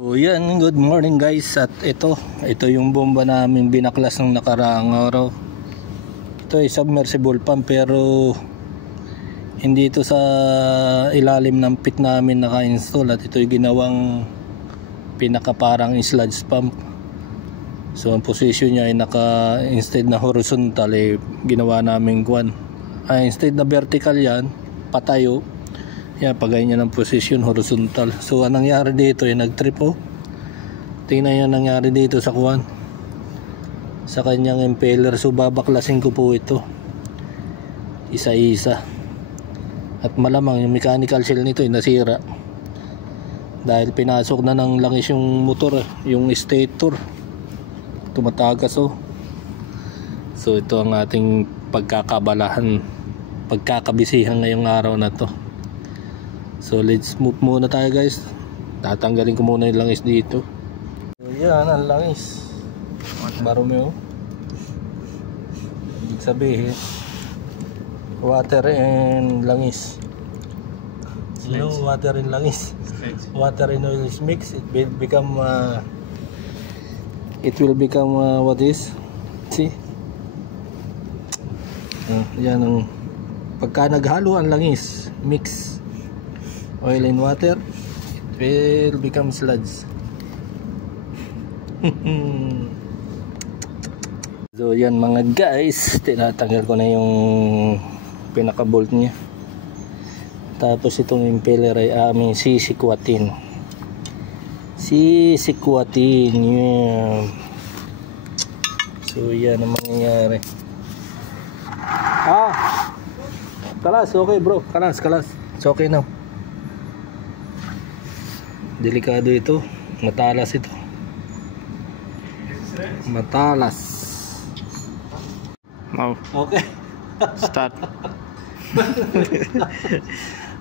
So yan, good morning guys. At ito yung bomba namin binaklas ng nakaraang araw. Ito ay submersible pump pero hindi ito sa ilalim ng pit namin naka-install. At ito yung ginawang pinaka parang sludge pump. So ang position niya ay instead na horizontal ginawa namin instead na vertical yan, patayo. Yan, pagay niya ng position horizontal. So anong nangyari dito nag-trip Tingnan niyo nangyari dito sa sa kanyang impeller. So babaklasin ko po ito isa-isa. At malamang yung mechanical seal nito ay nasira dahil pinasok na ng langis yung motor, yung stator. Tumatagas So ito ang ating pagkakabisihan ngayong araw na to. So let's move muna tayo guys. Tatanggalin ko muna yung langis dito. So yan ang langis. Marumi Ibig sabihin water and langis. Water and langis. Water and oil is mixed. It will become what is? See? Yan ang pagka naghalo ang langis, mix oil and water, it will become sludge. So yan mga guys, tinatanggal ko na yung pinaka bolt niya. Tapos itong impeller ay aming sisikwatin. Yeah. So yan ang mangyayari. Kalas, okay bro. Kalas. It's okay now. Delikado ito. Matalas ito. Matalas. Now. Okay. Start.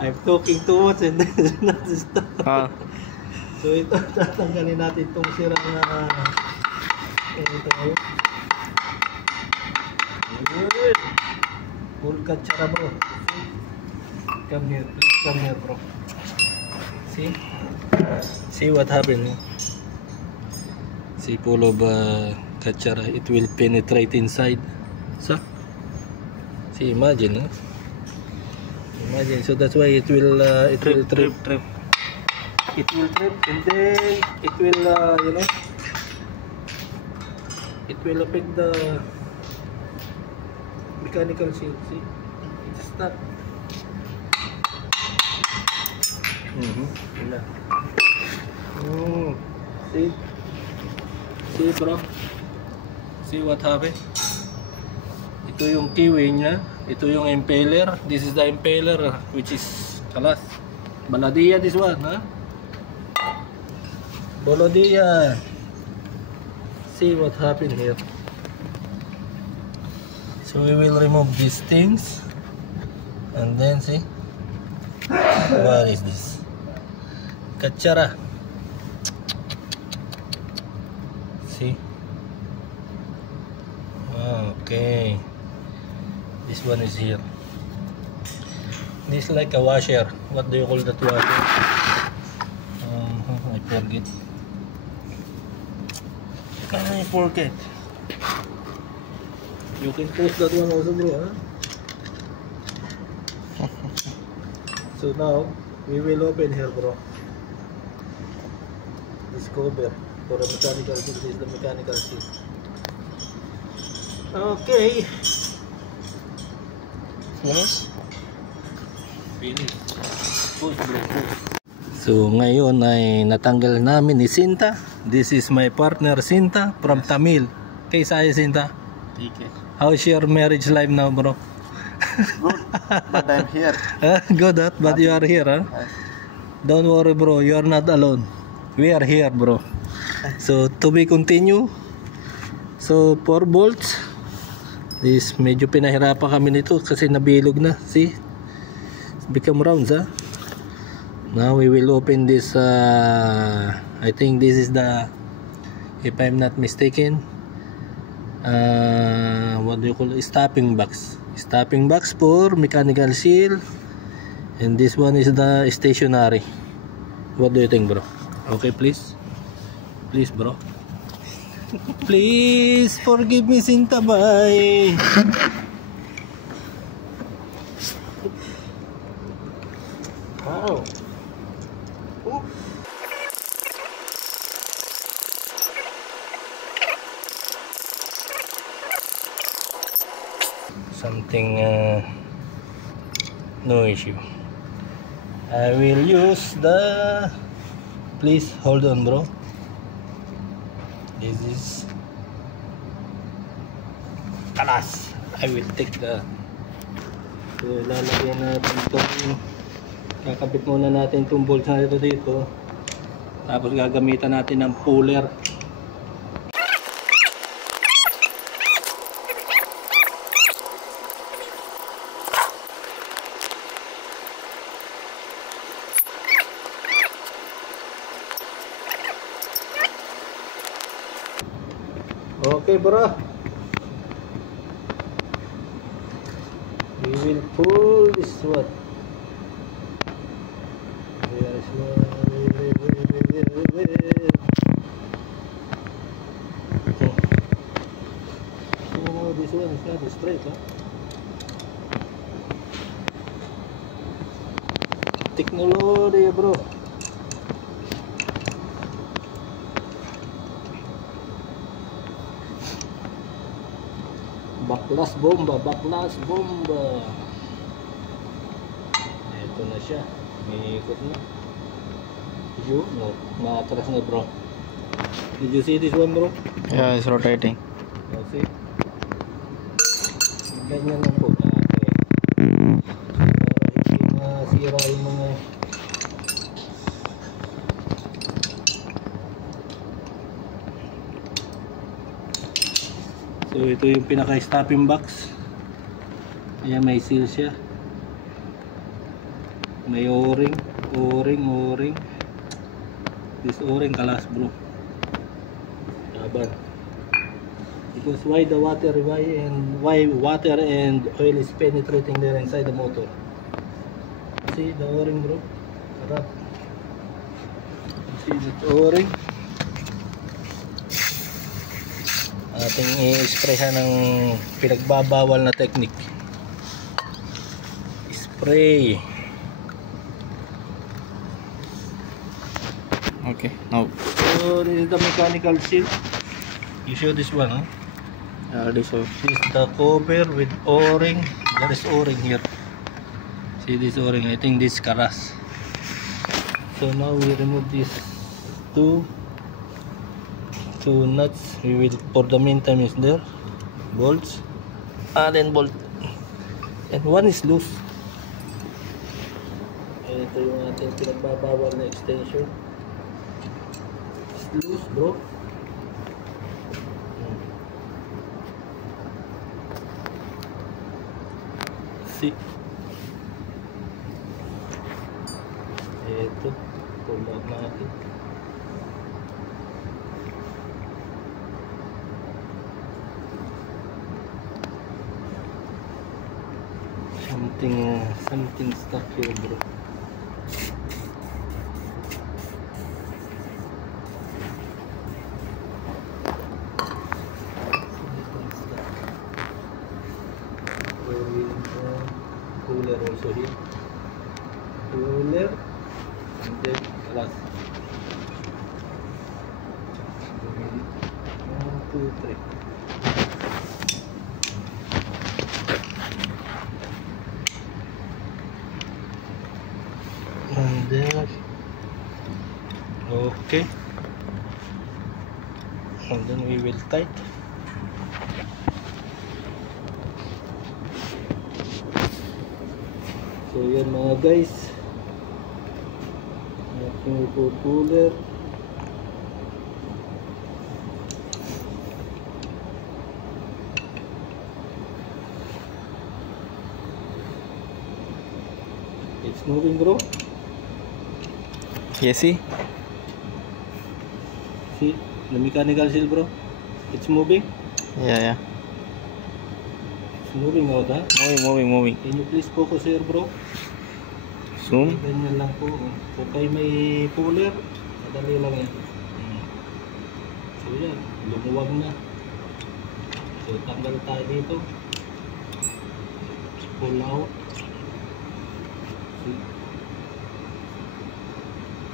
I'm talking too much and then not stop. So ito, tatanggalin natin itong sirang ito ngayon. Good. Full katsara bro. Come here, please come here bro. See what happened. See full of katsara. It will penetrate inside. So see, imagine. Imagine. So that's why it will trip. It will trip and then it will it will affect the mechanical seal. See, it's stuck. See bro, see what happened. Ito yung keyway niya, ito yung impeller. This is the impeller which is kalas. Baladia this one, Baladia. See what happened here. So we will remove these things and then see what is this. Katsara. See. Okay. This one is here. This is like a washer. What do you call that washer? I forget. I forget. You can post that one also bro, So now we will open here bro. This cover for a mechanical seal. This is the mechanical seal. Okay. Finish. Push bro, push. So ngayon ay natanggal namin ni Sinta. This is my partner Sinta from Tamil. Kaisa hai Sinta? Okay. How's your marriage life now bro? Good, but I'm here. Good, but you are here, Yes. Don't worry bro, you are not alone. We are here bro. So to be continue. So 4 bolts. This medyo pinahirapan kami nito kasi nabilog na. See? It's become rounds Now we will open this I think this is the, if I'm not mistaken, what do you call it? Stopping box for mechanical seal, and this one is the stationary. What do you think, bro? Okay, please. Please bro. Please forgive me Sintabay. Wow. Something no issue. I will use the, please hold on bro. This is kalas. I will take the, so lalagyan natin itong, kakabit muna natin itong bolt na ito dito, tapos gagamitan natin ng puller. Okay bro, we will pull this one. There's one. Oh, this one is not straight, huh? Technology bro. Baklas bomba, baklas bomba. Ito na siya. May ikot na. Yun, no, matras na bro. Did you see this one bro? Yeah, it's rotating. See? Ganyan lang po natin. Para hindi masira yung mga so ito yung pinaka stopping box. Ayan, may seal siya. May o-ring. This o-ring kalas bro. Laban. Because why water and oil is penetrating there inside the motor. See the o-ring bro. Harap. See the o-ring. Ating i-sprayhan ng pinagbabawal na technique. Spray. Okay, now. So this is the mechanical seal. You show this one, huh? This one. This is the cover with o-ring. There is o-ring here. See this o-ring? I think this karas. So now we remove these two nuts. We will, for the meantime, is there bolts, and then bolt, and one is loose. Ito yung ating pinagbabawal na extension. It's loose bro. See, ito pull out natin. Something stuck here bro. Cooler also here. Cooler and then glass. 1, 2, 3. And then okay, and then we will tight. So yan mga guys, ating ipo-puller. It's moving bro. Yes, see? See the mechanical seal bro, it's moving. Yeah. It's moving out, huh? Moving. Can you please focus here bro? Zoom. Ganyan lang po. So kayo may puller, madali lang yan. lumuwag na. So tanggal tayo dito, pull out.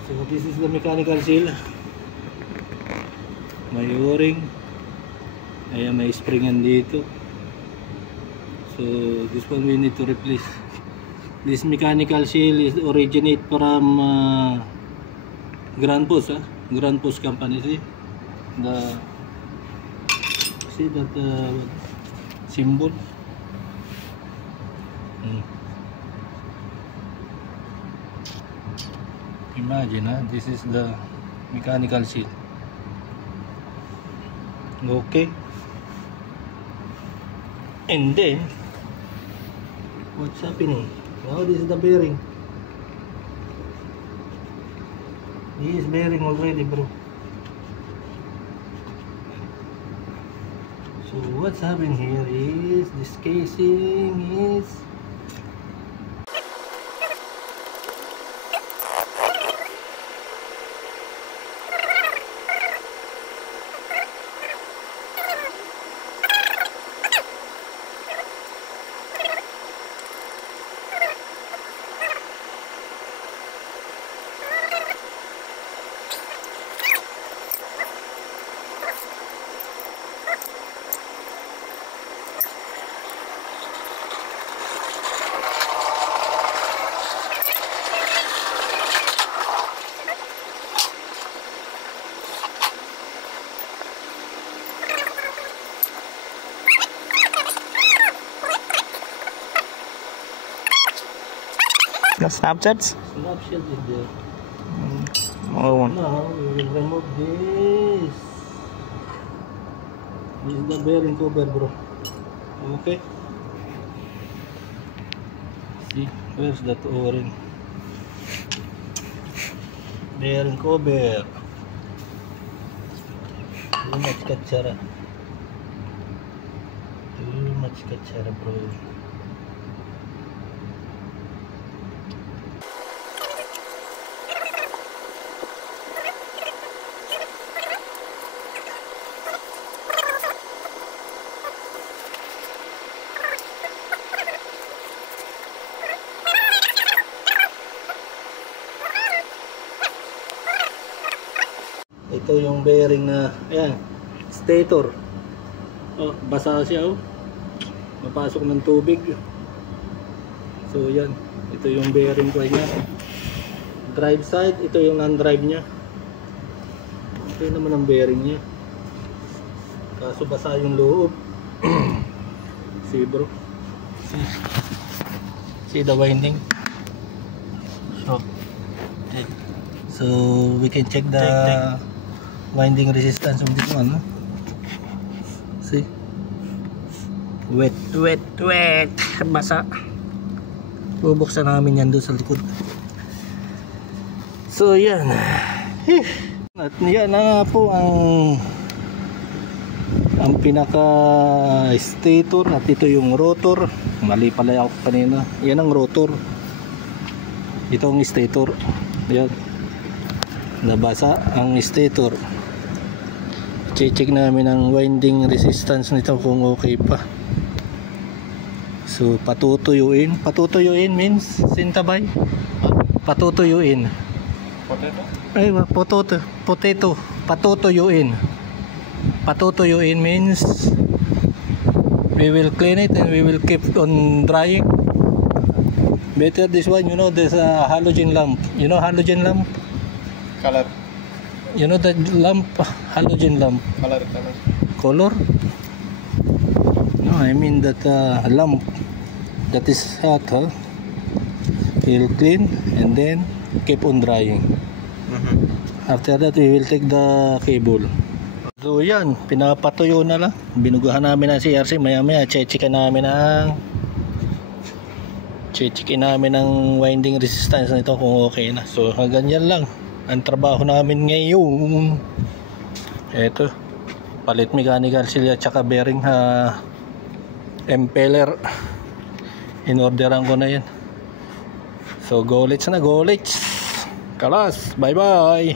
So this is the mechanical seal. May o-ring, ayan, may springan dito. So this one we need to replace. This mechanical seal is originate from Grand Post, Grand Post company. See that symbol. Imagine, this is the mechanical seal. Okay, and then what's happening now? This is the bearing. This is bearing already, bro. So what's happening here is this casing is The Snapchats? Snapshot is there. Another one. Now we will remove this. This is the bearing cover, bro. Okay. See, where's that o-ring? Bearing cover. Too much kachara. Too much kachara, bro. Ito yung bearing na, ayan, stator. Oh, basa siya, oh. Mapasok ng tubig. So yan, ito yung bearing ko niya. Drive side, ito yung non-drive niya. Ito naman ang bearing niya. Kaso basa yung loob. See, bro. See the winding. So we can check the winding resistance of this one. See, wet. Basa. Bubuksan namin yan doon sa likod. So yan. At yan na po ang pinaka stator. At ito yung rotor. Mali pala ako kanina. Yan ang rotor. Ito ang stator. Yan, nabasa ang stator. Check namin ang winding resistance nito kung okay pa. So patutuyuin. Patutuyuin means sintabay. Patutuyuin. Potato? Ay, potato. Patutuyuin. Patutuyuin means we will clean it and we will keep on drying. Better this one, you know, there's a halogen lamp. You know halogen lamp? Color. You know that lamp, halogen lamp. Color? No, I mean that lamp that is hot, huh? We'll clean and then keep on drying. After that, we will take the cable. So yan, pinapatuyo na lang. Binugahan namin ang CRC. Maya checkin namin ang winding resistance nito kung okay na. So ganyan lang ang trabaho namin ngayon. Eto, palit mechanical seal at saka bearing impeller. In-orderan ko na yan. So go let's. Kalas, bye bye.